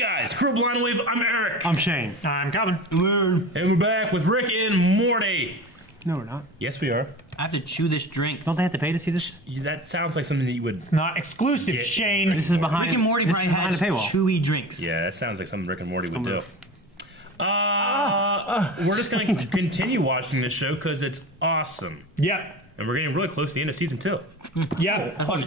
guys, Crew Blind Wave, I'm Eric. I'm Shane. I'm Calvin. And we're back with Rick and Morty. No, we're not. Yes, we are. I have to chew this drink. Don't they have to pay to see this? That sounds like something that you would... Not exclusive, Yeah. Shane. This is behind. Rick and Morty this probably is behind has the paywall. chewy drinks. Yeah, that sounds like something Rick and Morty would do. We're just going to continue watching this show because it's awesome. Yep. And we're getting really close to the end of season 2. Yeah.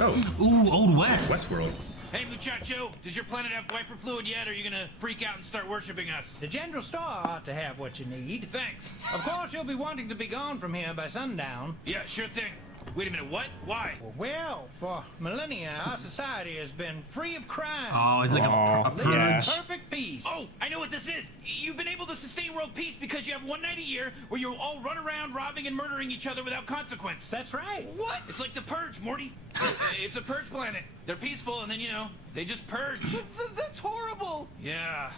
Oh, Ooh, Old West. Westworld. Hey, muchacho, does your planet have wiper fluid yet, or are you gonna freak out and start worshiping us? The general store ought to have what you need. Thanks. Of course, you'll be wanting to be gone from here by sundown. Yeah, sure thing. Wait a minute, what? Why? Well, for millennia, our society has been free of crime. Oh, it's like a Living in yeah. perfect peace. Oh, I know what this is. You've been able to sustain world peace because you have one night a year where you all run around robbing and murdering each other without consequence. That's right. What? It's like the purge, Morty. It's a purge planet. They're peaceful, and then, you know, they just purge. That's horrible. Yeah.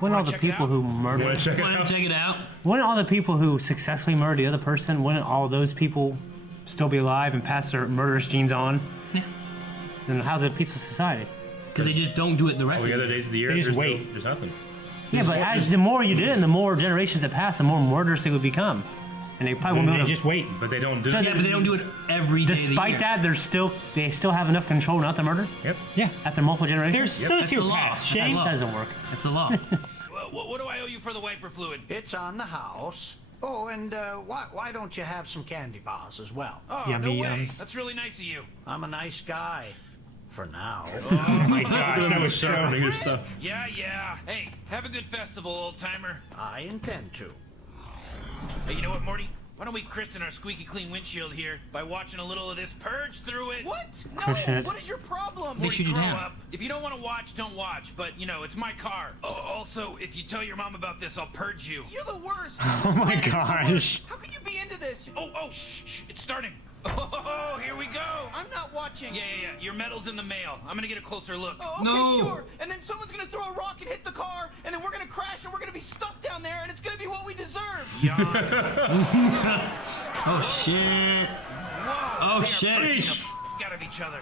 Wouldn't all the check it people out? who You want murdered... to check it Want out? to check it out? Wouldn't all the people who successfully murdered the other person, wouldn't all those people still be alive and pass their murderous genes on? Yeah. Then how's it a peaceful society? Because they just don't do it the rest All of the the other days of the year, They just there's wait. there's nothing. Yeah, but as the more you did it, and the more generations that pass, the more murderous they would become. And they probably won't be able to... wait. But they don't do So it. Yeah, but they don't do it every day of the Despite year. that, they still have enough control not to murder Yep. Yeah. after multiple generations. They're That's the law. sociopaths, That's Shane. the law. That doesn't work. That's the law. What do I owe you for the wiper fluid? It's on the house. Oh, and why don't you have some candy bars as well? Oh, Yummy no way. yums. That's really nice of you. I'm a nice guy. For now. Oh my gosh, that was so... good stuff. Yeah, yeah. Hey, have a good festival, old-timer. I intend to. Hey, you know what, Morty? Why don't we christen our squeaky clean windshield here by watching a little of this purge through it? What? No. Christian. What is your problem? They Morty, shoot you grow down. up. If you don't want to watch, don't watch. But, you know, it's my car. Also, if you tell your mom about this, I'll purge you. You're the worst. Oh my gosh. How can you be into this? Oh, shh. It's starting. Oh, here we go. I'm not watching. Yeah. Your medal's in the mail. I'm gonna get a closer look. Oh, okay, No. sure. And then someone's gonna throw a rock and hit the car, and then we're gonna crash, and we're gonna be stuck down there, and it's gonna be what we deserve. Yawn. Oh, shit. Whoa. Oh, They are shit. punching the out of each other.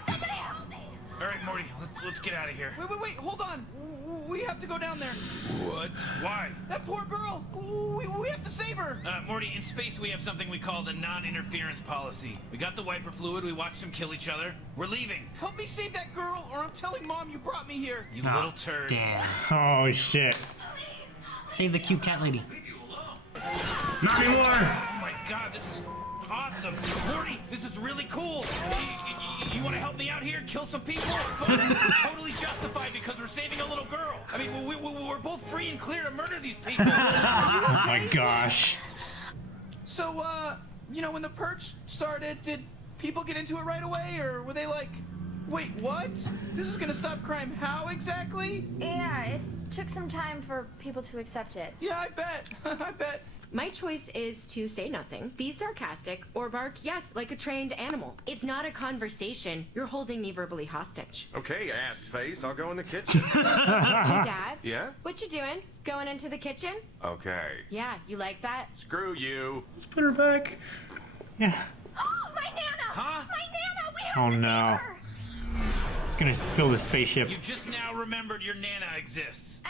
All right, Morty, let's get out of here. Wait, hold on. We have to go down there. What? Why? That poor girl. We have to save her. Morty, in space we have something we call the non-interference policy. We got the wiper fluid, we watched them kill each other. We're leaving. Help me save that girl, or I'm telling Mom you brought me here. You little turd. Damn. Oh shit. Save the cute cat lady. Not anymore. Oh my god, this is awesome. Morty, this is really cool. You want to help me out here? Kill some people? Fun. Totally justified because we're saving a little girl. I mean, we're both free and clear to murder these people. Oh my gosh. So, you know, when the purge started, did people get into it right away, or were they like, wait, what? This is gonna stop crime how exactly? Yeah, it took some time for people to accept it. Yeah, I bet. I bet. My choice is to say nothing, be sarcastic, or bark yes like a trained animal. It's not a conversation. You're holding me verbally hostage. Okay, ass face, I'll go in the kitchen. Hey, Dad. Yeah? What you doing? Going into the kitchen? Okay. Yeah, you like that? Screw you. Let's put her back. Yeah. My Nana! Huh? My Nana! We have Oh to no. save her! It's gonna fill the spaceship. You just now remembered your Nana exists.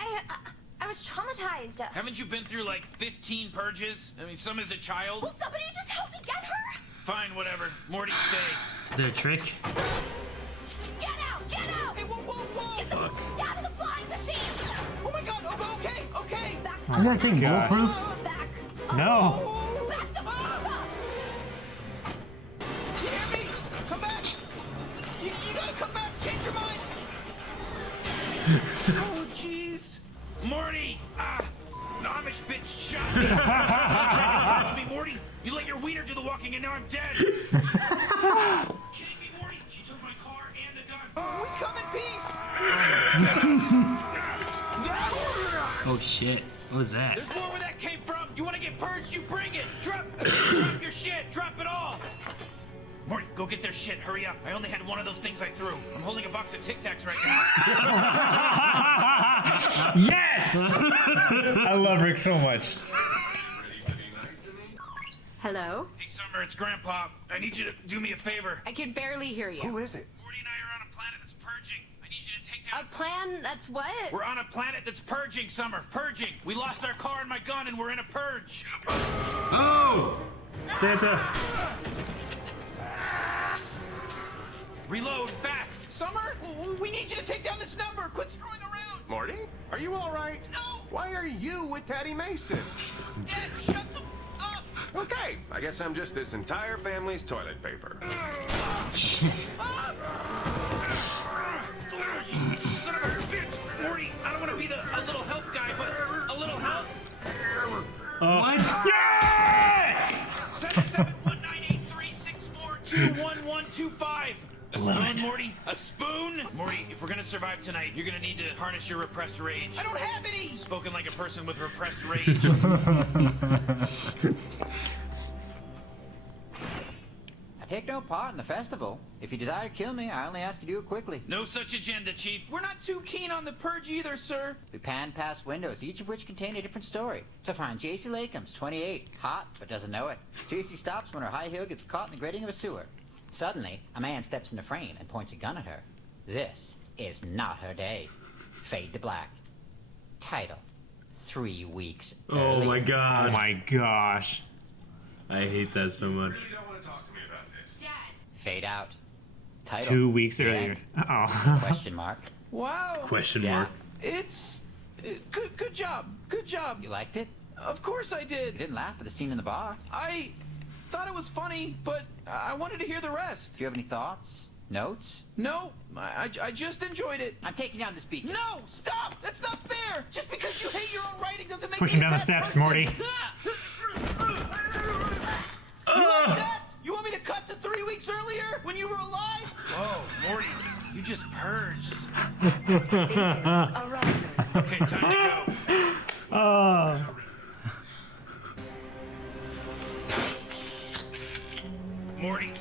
I was traumatized. Haven't you been through like 15 purges? I mean, some as a child. Will somebody just help me get her? Fine, whatever. Morty, stay. Is there a trick? Get out! Get out! Hey, whoa! Get out of the flying machine! Oh my god, okay! Back Isn't that thing God. bulletproof? Back No. Back the fuck up! You hear me? Come back! You gotta come back! Change your mind! Oh, jeez. Morty! The Amish bitch shot me. She tried to purge me, Morty. You let your wiener do the walking, and now I'm dead. Kidding me, Morty? She took my car and a gun. We come in peace! Oh, shit. What was that? There's more where that came from. You want to get purged? You bring it. Drop your shit. Drop it all. Morty, go get their shit. Hurry up. I only had one of those things I threw. I'm holding a box of Tic Tacs right now. Yes! I love Rick so much. Hello? Hey, Summer, it's Grandpa. I need you to do me a favor. I can barely hear you. Who is it? Morty and I are on a planet that's purging. I need you A plan that's what? We're on a planet that's purging, Summer. Purging. We lost our car and my gun, and we're in a purge. Oh! Santa. Reload fast. Summer, we need you to take down this number. Quit screwing around. Morty, are you all right? No. Why are you with Teddy Mason? Dad, shut the up. Okay, I guess I'm just this entire family's toilet paper. Shit. Son of a bitch. Morty, I don't want to be a little help guy, but a little help. What? Yes! 771-983-642-1125. A spoon, Morty? A spoon? Morty, if we're gonna survive tonight, you're gonna need to harness your repressed rage. I don't have any. Spoken like a person with repressed rage. I take no part in the festival. If you desire to kill me, I only ask you to do it quickly. No such agenda, Chief. We're not too keen on the purge either, sir. We pan past windows, each of which contain a different story. To find J.C. Lakeham's 28, hot but doesn't know it. J.C. stops when her high heel gets caught in the grating of a sewer. Suddenly, a man steps in the frame and points a gun at her. This is not her day. Fade to black. Title: 3 weeks Oh early. my god. Oh my gosh. I hate that so much. Fade out. Title: 2 weeks The earlier. end. Oh. Question mark. Wow. Question Yeah. mark. It's good job. Good job. You liked it? Of course I You did. didn't laugh at the scene in the bar. I thought it was funny, but I wanted to hear the rest. Do you have any thoughts? Notes? No, I just enjoyed it. I'm taking down this beat. No, stop! That's not fair! Just because you hate your own writing doesn't make Push me him a down the bad steps, person. Morty. You like that? You want me to cut to 3 weeks earlier when you were alive? Whoa, Morty, you just purged. All right. Okay, time to go. Morty.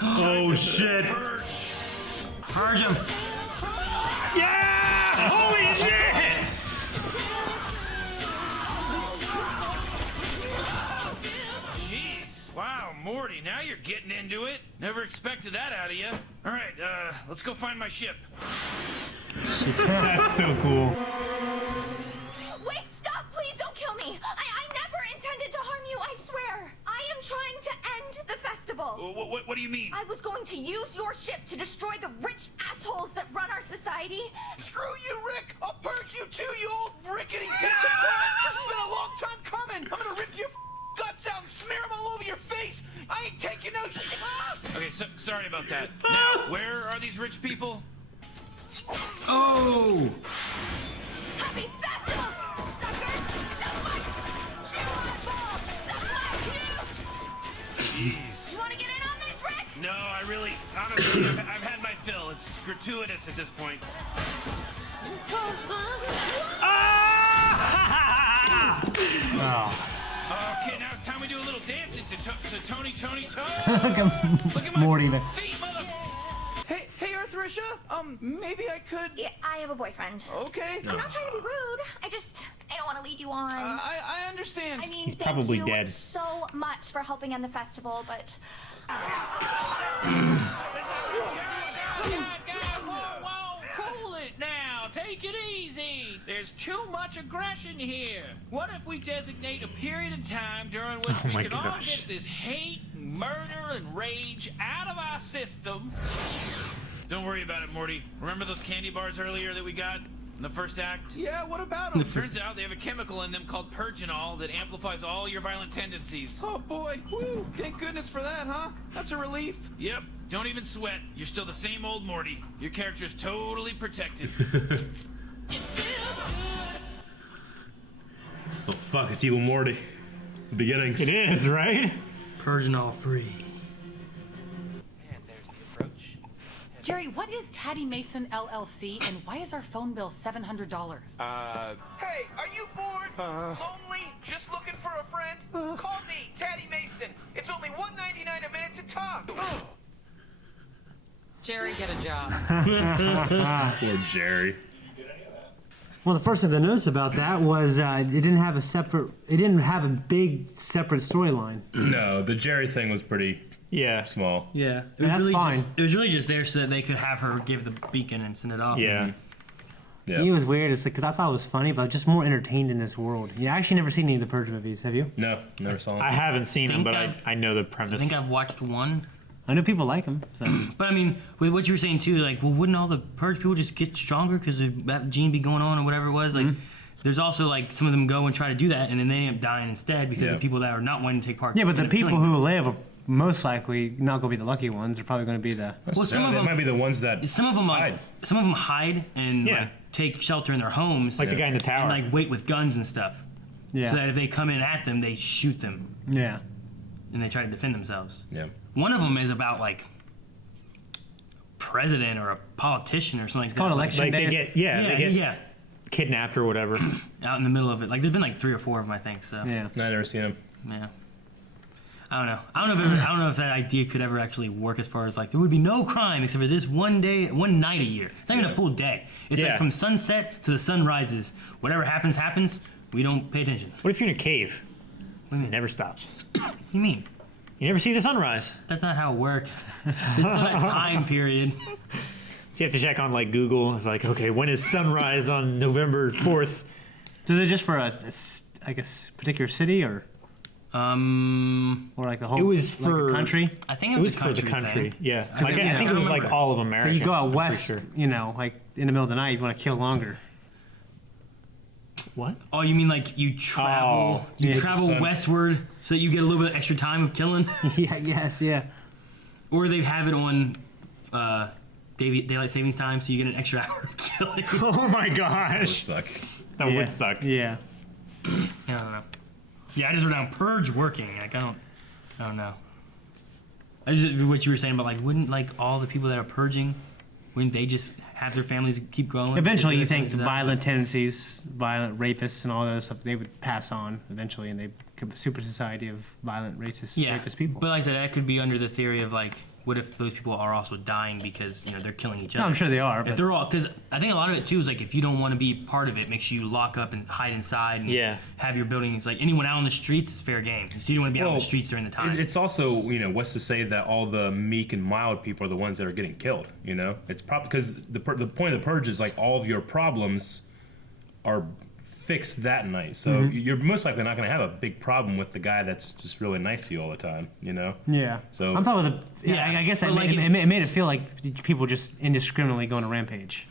Oh shit. Purge. Purge him. Yeah! Holy shit! Jeez. Wow, Morty, now you're getting into it. Never expected that out of you. All right, let's go find my ship. That's so cool. Wait, stop! Please don't kill me! I never intended to harm you, I swear! I am trying to end the festival! What do you mean? I was going to use your ship to destroy the rich assholes that run our society. Screw you, Rick! I'll purge you too, you old rickety piece of crap! This has been a long time coming! I'm gonna rip your guts out and smear them all over your face! I ain't taking no shit! Okay, sorry about that. Now, where are these rich people? Oh! Happy festival, suckers! Suck my chew balls! Suck my huge! Jeez. You want to get in on this, Rick? No, I really, honestly, I've had my fill. It's gratuitous at this point. Okay, now it's time we do a little dancing to Tony. Look at my Morty. feet, mother. Hey, Arthricia, maybe I could... Yeah, I have a boyfriend. Okay. I'm not trying to be rude. I don't want to lead you on. I understand. I mean, He's thank probably you dead. so much for helping end the festival, but Guys, whoa, cool it now. Take it easy. There's too much aggression here. What if we designate a period of time during which Oh we my can all gosh. get this hate, murder, and rage out of our system? Don't worry about it, Morty. Remember those candy bars earlier that we got in the first act? Yeah, what about them? Turns out they have a chemical in them called Purginol that amplifies all your violent tendencies. Oh boy, woo! Thank goodness for that, huh? That's a relief. Yep, don't even sweat. You're still the same old Morty. Your character's totally protected. Oh fuck, it's evil Morty. Beginnings. It is, right? Purging all free. And there's the approach. Jerry, what is Teddy Mason LLC and why is our phone bill $700? Hey, are you bored? Lonely? Just looking for a friend? Call me, Taddy Mason. It's only $1.99 a minute to talk. Jerry, get a job. Poor Jerry. Well, the first thing I noticed about that was it didn't have a big separate storyline. No, the Jerry thing was pretty Yeah. small. Yeah, That's fine. It was really just there so that they could have her give the beacon and send it off. Yeah. Yeah. It was weird. It's like because I thought it was funny, but I was just more entertained in this world. I actually never seen any of the Purge movies. Have you? No, never saw it. I haven't seen them, Think but I know the premise. I think I've watched one. I know people like them. So. But I mean, with what you were saying too, like, well, wouldn't all the Purge people just get stronger because that gene be going on or whatever it was? Like, there's also like some of them go and try to do that, and then they end up dying instead because of people that are not wanting to take part. Yeah, but the end up people killing who them. live are most likely not going to be the lucky ones. They're probably going to be the. Well, some of them might be the ones that some of them hide and Yeah. like, take shelter in their homes, Like the guy in the tower. and like wait with guns and stuff. Yeah. So that if they come in at them, they shoot them Yeah. and they try to defend themselves. Yeah. One of them is about like president or a politician or something. It's called election Like day. they get kidnapped or whatever. out in the middle of it. Like there's been like 3 or 4 of them, I think. So Yeah. No, I've never seen them. yeah. I don't know. I don't know if that idea could ever actually work as far as like there would be no crime except for this one night a year. It's not even a full day. It's Yeah. like from sunset to the sun rises. Whatever happens. We don't pay attention. What if you're in a cave? It never stops. What do you mean? You never see the sunrise. That's not how it works. There's still that time period. So you have to check on like Google. It's like, okay, when is sunrise on November 4th? So is it just for a particular city or like the whole? It was like for a country. I think It was for the country country. thing. Yeah, I think- I think I it was like remember. all of So America. you go out I'm pretty west, sure. like in the middle of the night, you want to kill longer. What? Oh, you mean like you travel sun. westward so that you get a little bit extra time of killing? Yeah, I guess, yeah. Or they have it on daylight savings time so you get an extra hour of killing. Oh my gosh. Suck. That would suck. Yeah. I don't know. Yeah, I just wrote down purge working. Like I don't know. I just what you were saying about like wouldn't like all the people that are purging, wouldn't they just have their families keep growing? Eventually, you think the violent tendencies, violent rapists, and all those stuff, they would pass on eventually, and they become a super society of violent, racist, rapist people. But like I said, that could be under the theory of like, what if those people are also dying because they're killing each other? No, I'm sure they are. If But they're all, because I think a lot of it too is like if you don't want to be part of it, makes you lock up and hide inside and have your buildings. Like anyone out on the streets is fair game. So you don't want to be out on the streets during the time. It's also what's to say that all the meek and mild people are the ones that are getting killed. It's probably because the point of the purge is like all of your problems are fixed that night. So you're most likely not going to have a big problem with the guy that's just really nice to you all the time. Yeah. So I'm talking about I guess it made it feel like people just indiscriminately go on a rampage.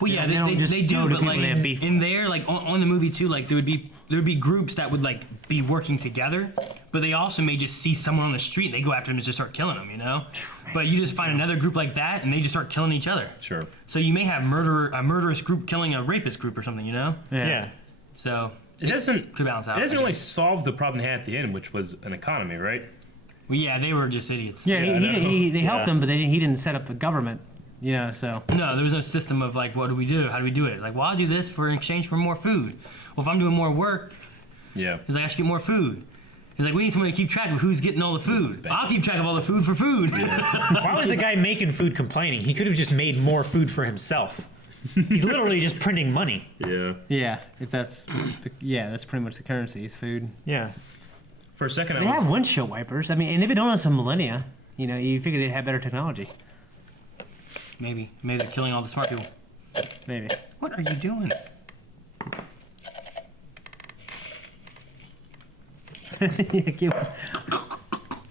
Well, yeah, they do, but like in there, like on the movie too, like there would be groups that would like be working together, but they also may just see someone on the street and they go after them and just start killing them, But you just find another group like that and they just start killing each other. Sure. So you may have a murderous group killing a rapist group or something, Yeah. So it doesn't could balance out. It doesn't really solve the problem they had at the end, which was an economy, right? Well, yeah, they were just idiots. Yeah, they helped them, but he didn't set up a government. So no, there was no system of like, what do we do? How do we do it? Like, well, I'll do this in exchange for more food. Well, if I'm doing more work, he's like, I should get more food. He's like, we need someone to keep track of who's getting all the food. I'll keep track of all the food for food. Why was the guy making food complaining? He could have just made more food for himself. He's literally just printing money. Yeah. Yeah, if that's pretty much the currency is food. Yeah. For a second, they have windshield wipers. I mean, and they've been doing it some millennia. You figure they'd have better technology. Maybe they're killing all the smart people. Maybe. What are you doing?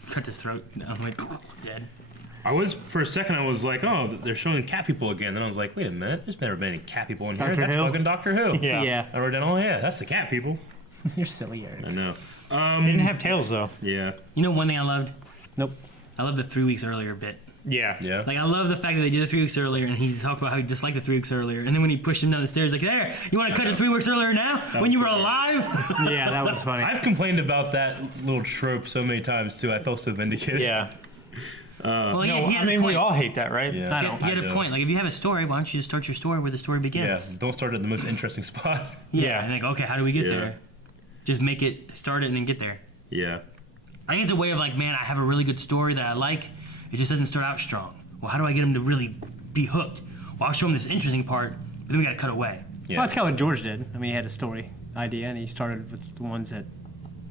Cut his throat. I'm like dead. For a second, I was like, oh, they're showing cat people again. Then I was like, wait a minute, there's never been any cat people in here. Doctor That's Who? fucking Doctor Who. Yeah. I wrote down, oh yeah, that's the cat people. You're silly, Eric. I know. They didn't have tails though. Yeah. One thing I loved? Nope. I love the 3 weeks earlier bit. Yeah. Yeah. Like I love the fact that they did it 3 weeks earlier, and he talked about how he disliked the 3 weeks earlier, and then when he pushed him down the stairs, like, there, you want to cut to 3 weeks earlier now when you were alive? Yeah, that was funny. I've complained about that little trope so many times too. I felt so vindicated. Yeah. Well, he I had mean, a we point. all hate that, right? Yeah. He had a point. Like, if you have a story, why don't you just start your story where the story begins? Yeah. Don't start at the most interesting spot. Yeah. And like, okay, how do we get Yeah. there? Just make it, start it, and then get there. Yeah. I think it's a way of like, man, I have a really good story that I like. It just doesn't start out strong. Well, how do I get him to really be hooked? Well, I'll show him this interesting part, but then we got to cut away. Yeah. Well, that's kind of what George did. I mean, he had a story idea, and he started with the ones that,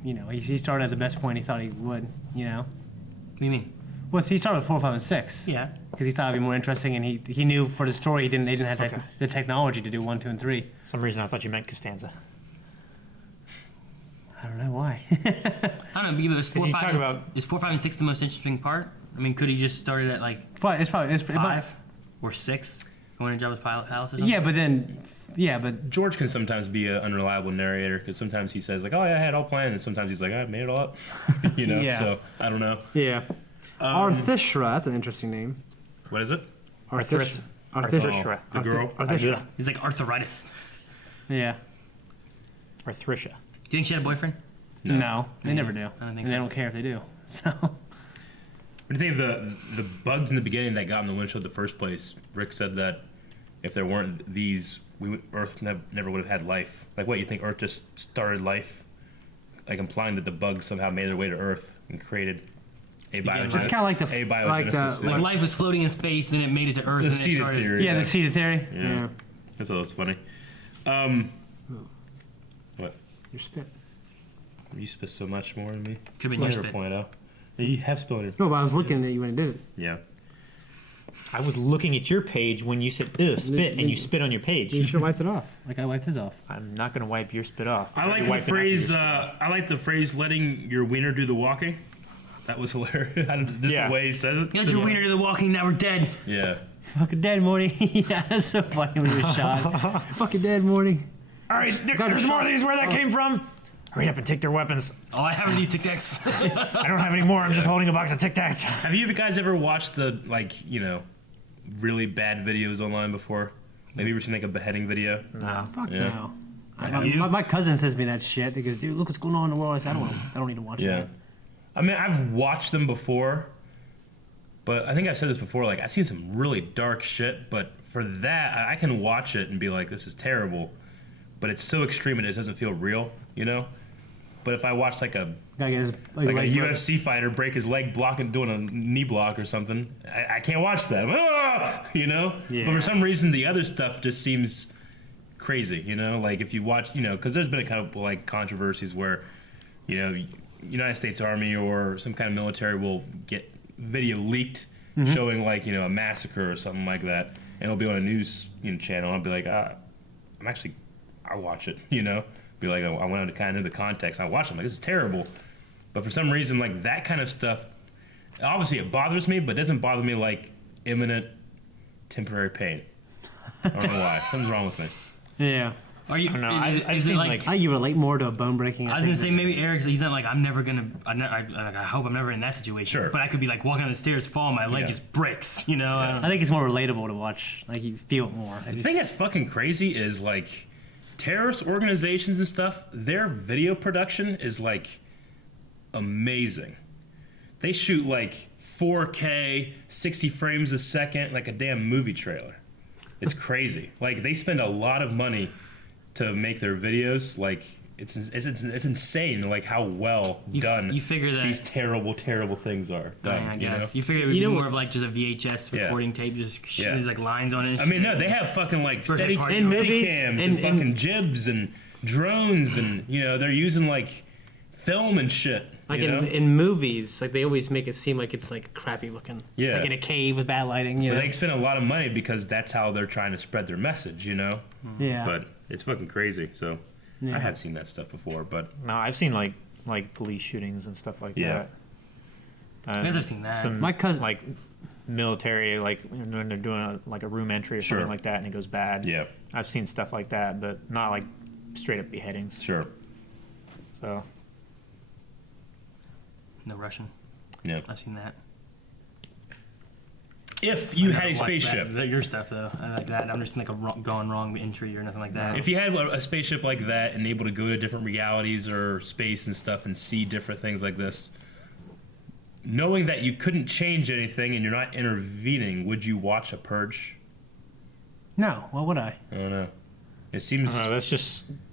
he started at the best point he thought he would, What do you mean? Well, he started with 4, 5, and 6. Yeah. Because he thought it'd be more interesting, and he knew for the story they didn't have the technology to do 1, 2, and 3. For some reason I thought you meant Costanza. I don't know why. I don't know, but is 4, 5, and 6 the most interesting part? I mean, could he just started at like it's probably 5 or 6 going to Jabba's palace or something? Yeah, but George can sometimes be an unreliable narrator because sometimes he says like, "Oh, yeah, I had it all planned," and sometimes he's like, "I made it all up," you know. Yeah. So I don't know. Yeah. Arthishra, that's an interesting name. What is it? Arthishra. Oh, the girl. Arthishra. He's like arthritis. Yeah. Arthrisha. Do you think she had a boyfriend? No, they never do. I don't think and so. they don't care if they do. So. What do you think of the bugs in the beginning that got in the windshield in the first place? Rick said that if there weren't these, Earth never would have had life. Like, what, you think Earth just started life? Like, implying that the bugs somehow made their way to Earth and created a biogenesis. It's kind of like biogenesis. Like life was floating in space, then it made it to Earth. The and seeded it started. theory. Yeah, the seeded theory. Yeah. I thought that was funny. What? Your spit. You spit so much more than me. Could have been your spit. Point out. You have spilled it. No, but I was looking at you when I did it. Yeah. I was looking at your page when you said "ew, spit," and you spit on your page. You should have wiped it off, like I wiped his off. I'm not going to wipe your spit off. I like the phrase. I like the phrase "letting your wiener do the walking." That was hilarious. Just the way he says it. You let your wiener do the walking. Now we're dead. Yeah. Fucking dead, Morty. Yeah, that's so funny when he was shot. Fucking dead, Morty. All right, there's more of these. Where that came from? Hurry up and take their weapons. Oh, I have these Tic Tacs. I don't have any more. I'm just holding a box of Tic Tacs. Have you guys ever watched the really bad videos online before? Maybe you ever seen like a beheading video? No. Fuck Yeah. no. My cousin sends me that shit. He goes, dude, look what's going on in the world. I said, I don't need to watch that. I mean, I've watched them before, but I think I've said this before. Like, I've seen some really dark shit, but for that, I can watch it and be like, this is terrible. But it's so extreme and it doesn't feel real, you know? But if I watch like a UFC fighter break his leg doing a knee block or something, I can't watch that. You know? Yeah. But for some reason, the other stuff just seems crazy, you know? Like if you watch, because there's been a kind of like controversies where, United States Army or some kind of military will get video leaked showing like, a massacre or something like that. And it'll be on a news channel. I'll be like, I'll watch it, Be like, I went to kind of know the context. I watched it. I'm like, this is terrible. But for some reason, like that kind of stuff, obviously it bothers me, but it doesn't bother me like imminent temporary pain. I don't know why. Something's wrong with me. Yeah. Are you? No, I've seen I you relate more to a bone breaking. I was gonna say maybe Eric's. He's not like I'm never gonna. I hope I'm never in that situation. Sure. But I could be like walking down the stairs, fall, my leg just breaks. I think it's more relatable to watch. Like you feel it more. The thing that's fucking crazy is like terrorist organizations and stuff. Their video production is like amazing. They shoot like 4K, 60 frames a second, like a damn movie trailer. It's crazy. Like they spend a lot of money to make their videos. Like it's insane. Like how well done you figure that these terrible things are done. I guess you figure it would be more of like just a VHS recording tape, just these like lines on it. I mean, no, they have fucking like steady movies, cams and fucking jibs and drones, and they're using like film and shit. Like in movies, like they always make it seem like it's like crappy looking. Yeah. Like in a cave with bad lighting. But they spend a lot of money because that's how they're trying to spread their message. Yeah. But it's fucking crazy. So I have seen that stuff before, but no, I've seen like police shootings and stuff like that. I guess I've seen that. My cousin, like military, like when they're doing a room entry or something like that, and it goes bad. Yeah, I've seen stuff like that, but not like straight up beheadings. Sure. So. No Russian. Yeah, I've seen that. If you had a spaceship, your stuff though, I like that. I'm just like gone wrong entry or nothing like that. If you had a spaceship like that and able to go to different realities or space and stuff and see different things like this, knowing that you couldn't change anything and you're not intervening, would you watch a Purge? No. Why would I? I don't know. It seems. I don't know,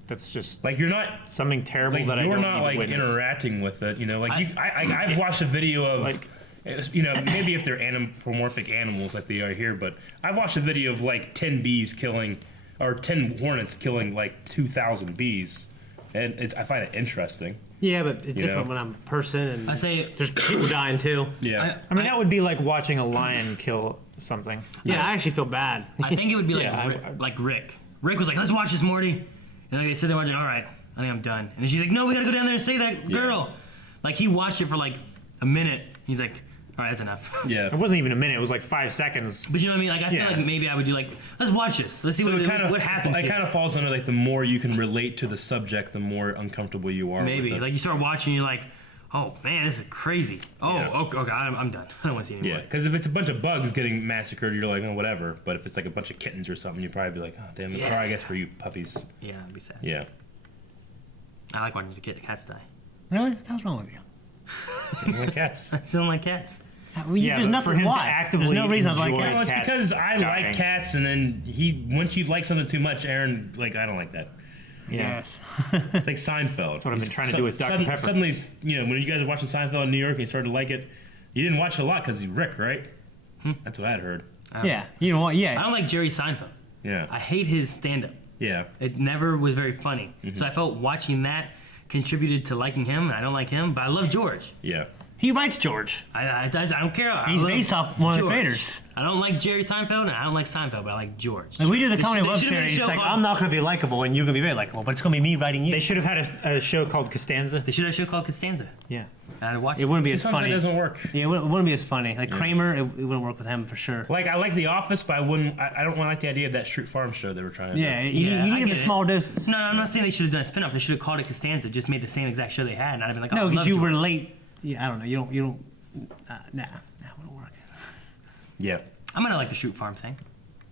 that's just like you're not something terrible like that I don't you're not need like to witness. interacting with it. I've watched a video of like, maybe if they're anthropomorphic animals like they are here, but I've watched a video of like 10 bees killing or 10 hornets killing like 2,000 bees, and I find it interesting. Yeah, but it's different when I'm a person and I say there's people dying too. Yeah. I mean, that would be like watching a lion kill something. Yeah, I actually feel bad. I think it would be like Yeah, like Rick. Rick was like, "Let's watch this, Morty," and like they sit there watching. All right, I think I'm done. And then she's like, "No, we gotta go down there and save that girl." Like he watched it for like a minute. He's like, "All right, that's enough." Yeah. It wasn't even a minute. It was like 5 seconds. But you know what I mean? Like I feel like maybe I would do like, "Let's watch this. Let's see what happens." It kind of falls under like the more you can relate to the subject, the more uncomfortable you are. Maybe with it. like you start watching, you're like, "Oh man, this is crazy." Oh, okay, I'm done. I don't want to see anymore. Yeah, because if it's a bunch of bugs getting massacred, you're like, oh, whatever. But if it's like a bunch of kittens or something, you'd probably be like, oh, damn it. Or I guess for you puppies. Yeah, it'd be sad. Yeah. I like watching the cats die. Really? What the hell's wrong with you? You like cats. I still don't like cats. Well, there's nothing. Why? There's no reason I like Well, cats. it's because I like cats, and then once you like something too much, Aaron, like, I don't like that. Yes. It's like Seinfeld. That's what I've been trying to do with Dr. Pepper. Suddenly, you know, when you guys were watching Seinfeld in New York and you started to like it, you didn't watch it a lot because you Rick, right? That's what I'd heard. Yeah. You know what? Yeah. I don't like Jerry Seinfeld. Yeah. I hate his stand-up. Yeah. It never was very funny. So I felt watching that contributed to liking him, and I don't like him, but I love George. Yeah. He writes George. I don't care. He's based off one of the George. creators. I don't like Jerry Seinfeld, and I don't like Seinfeld, but I like George. Like we do the They comedy should- web they should've made a series. show Like called- I'm not going to be likable, and you're going to be very likable, but it's going to be me writing you. They should have had a show called Costanza. They should have a show called Costanza. Yeah. I'd watch It wouldn't be as Sometimes funny. it doesn't work. Yeah, it wouldn't be as funny. Like Kramer, it wouldn't work with him for sure. Like, I like The Office, but I wouldn't. I don't like the idea of that Street Farm show they were trying to Yeah, do. you I need get the it. small doses. No, I'm not saying they should have done a spin-off. They should have called it Costanza, just made the same exact show they had, and I'd have been like, oh, No, I because love you George. relate. Yeah, I don't know. You don't. Nah, wouldn't work. Yeah. I'm gonna like the Shoot Farm thing.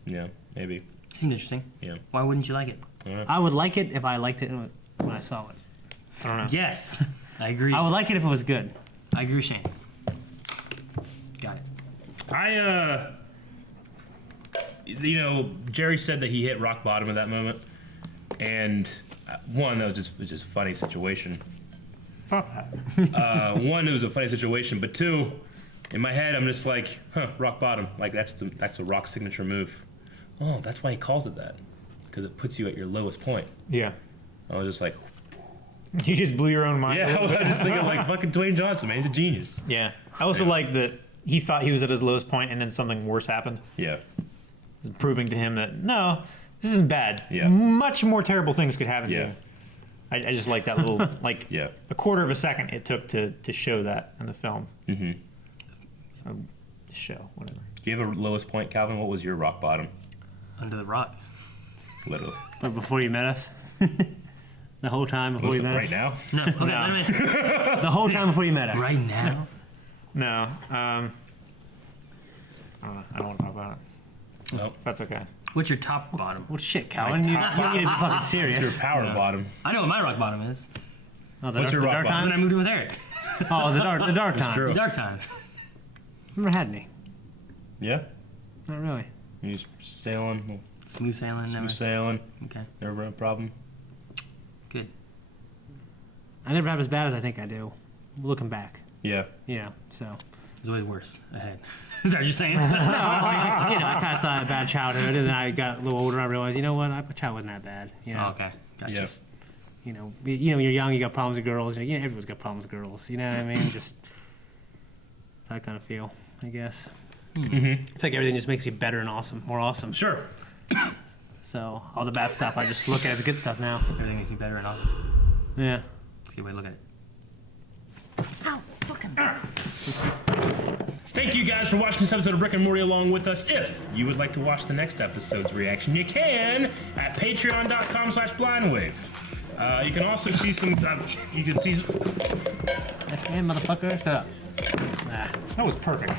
Yeah, maybe. Seemed interesting. Yeah. Why wouldn't you like it? I would like it if I liked it when I saw it. I don't know. Yes, I agree. I would like it if it was good. I agree with Shane. Got it. You know, Jerry said that he hit rock bottom at that moment, and one, that was just a funny situation. One, it was a funny situation, but two, in my head, I'm just like, rock bottom. Like that's the Rock signature move. Oh, that's why he calls it that, because it puts you at your lowest point. Yeah. I was just like, You just blew your own mind. yeah, I was just thinking like fucking Dwayne Johnson, man, he's a genius. Yeah. I also like that he thought he was at his lowest point and then something worse happened. Yeah. Proving to him that, no, this isn't bad. Yeah. Much more terrible things could happen to Yeah. you. I just like that little, like, Yeah. a quarter of a second it took to show that in the film. Mm-hmm. Show, whatever. Do you have a lowest point, Calvin? What was your rock bottom? Under the rock. Literally. But before you met us, the whole time before you met Right us. now? No, okay, wait a minute. The whole time before you met us. Right now? No. I don't know. I don't want to talk about it. No. If that's okay. What's your top bottom? Well, shit, Calvin. You need to be fucking What's serious. your power bottom? I know what my rock bottom is. Oh, the What's dark, your the rock dark bottom? When I times? moved in with Eric. Oh, the dark times. true. The dark times. Never had any. Yeah? Not really. You just sailing, Smooth sailing, never. smooth sailing, Okay, never been a problem. good. I never have as bad as I think I do. Looking back. Yeah. Yeah, so. There's always worse ahead. Is that what you're saying? No, I kind of thought I had a bad childhood, and then I got a little older, and I realized, you know what, my child wasn't that bad. You know? Oh, okay, gotcha. Yeah. You know, when you're young, you got problems with girls. You know, everyone's got problems with girls. You know what I mean? Just I kind of feel, I guess. Mm-hmm. I think everything just makes you better and awesome, more awesome. Sure. So all the bad stuff, I just look at as good stuff now. Everything makes me better and awesome. Yeah. That's a good way to look at it. Thank you guys for watching this episode of Rick and Morty along with us. If you would like to watch the next episode's reaction, you can at patreon.com/blindwave. You can also see some, you can see... Hey, motherfucker, shut up. That was perfect.